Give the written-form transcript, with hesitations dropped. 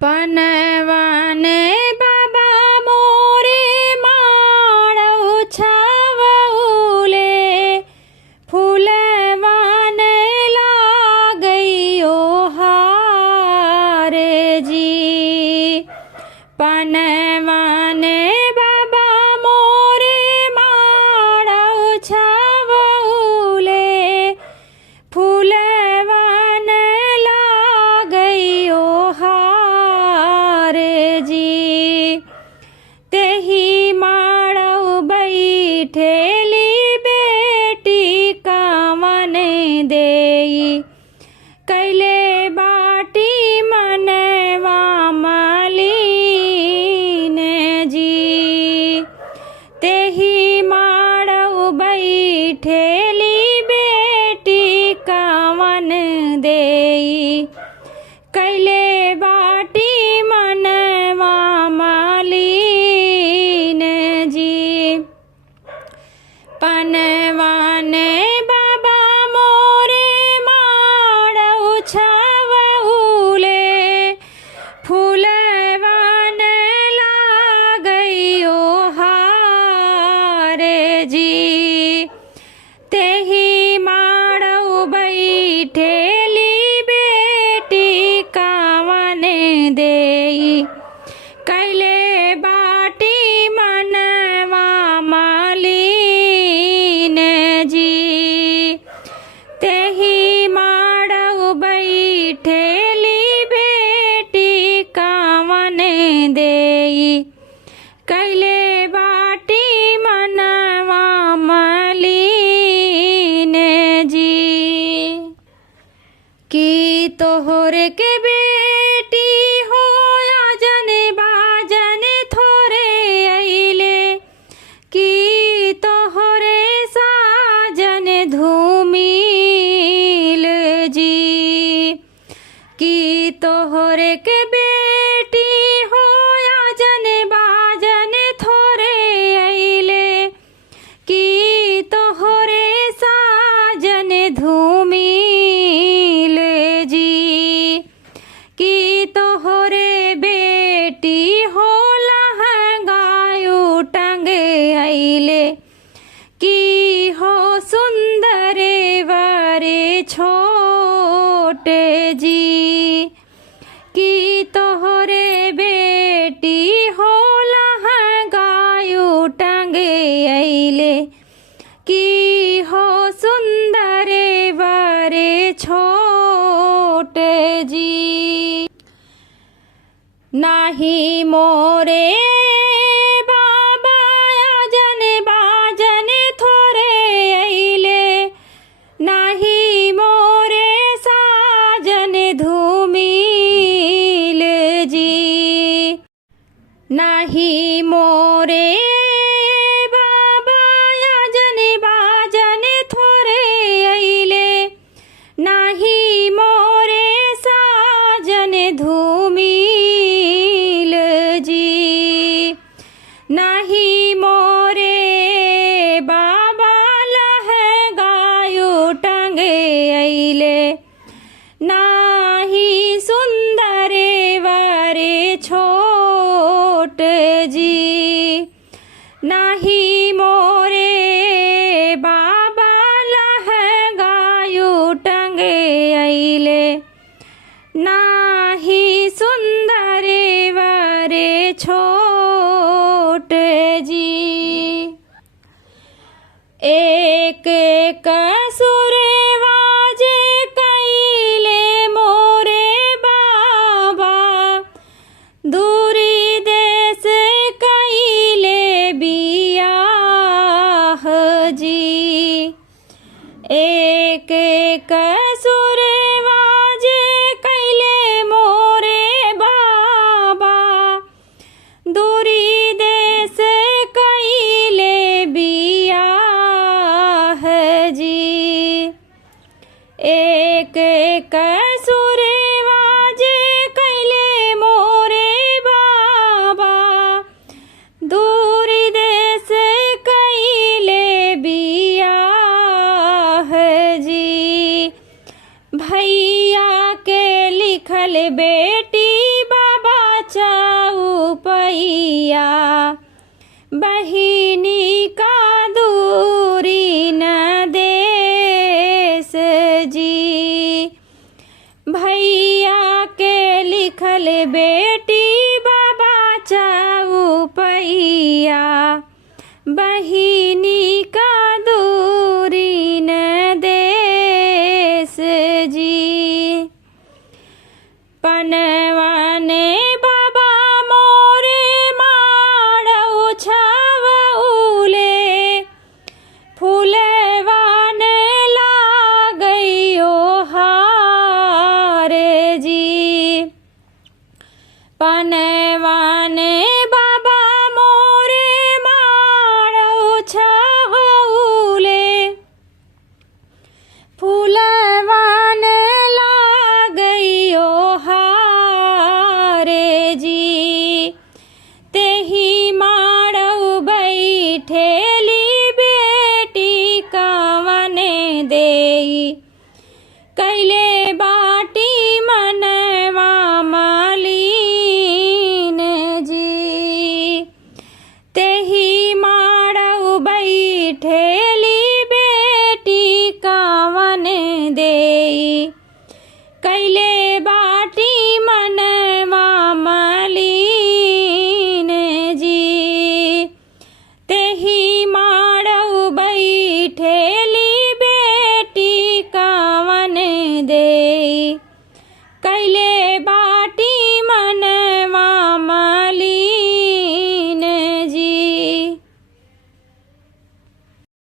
पनवाने बाबा मोरे माड़ौ छावउले फूलवाने लागइयो हारे जी। पनवाने बाबा मोरे माड़ौ छावउले फूलवाने लागइयो हारे जी। तेही माड़ौ बैठेली बेटी कावन देई कैले बाटी मनवा मलीन जी। तेही माड़ौ बैठेली बेटी कावन देई कैले बाटी मनवा मलीन जी। पनवाने बाबा मोरे माड़ौ छावउले फूलवान लागइयो हारे जी। तेही माड़ौ बैठेली बेटी कावन देई कैले बाटी मनवा मलीन जी। तेही माड़ौ बैठेली बेटी कावन देई कैले बाटी मनवा मलीन जी। की तोहर के बेटी हो आजन बाजन थोरे अइले की तोहरे साजन धूमिल जी। की तोहरे के बेटी हो आजन बाजन थोरे अइले की तोहरे साजन धूमिल जी। की तोहरे बेटी हो लहंगायु टंग अइले की हो सुंदर वरे छोटे जी। की तोहरे बेटी हो लहंगायु टंग अइले की हो सुंदर वरे छोटे जी। नाही मोरे बाबा आजन बाजन थोरे अइले नाही मोरे साजन धूमिल जी। नाही मोरे बाबा आजन बाजन थोरे अइले नाही मोरे साजन धूमिल जी। नाही मोरे बाबा लहंगायु टंग अइले नाही सुंदर वरे छोट जी। नाही मोरे बाबा लहंगायु टंग अइले नाही सुंदर वरे छोट जी। एक कसुरवा जे कैले मोरे बाबा दूरी देश कैले बियाह जी। एक कसुरवा जे कैले मोरे बाबा दूरी देश कैले बियाह जी। एक कसुरवा जे कैले मोरे बाबा दूरी देश कैले बियाह जी। भूखल बेटी बाबा चौपैया बहिनी का दूरी न देश जी पनवाने बाबा मोरे माड़ौ छवउले फूलवान लागैयो हारे जी पनवाने बाबा मोरे माड़ौ छवउले फूलवान लागैयो हारे जी तेही माड़ौ बैठेली बेटी कवने देई कैले बाटी मनवा मलीन जी तेही माड़ौ बैठेली बेटी कवने देई कैले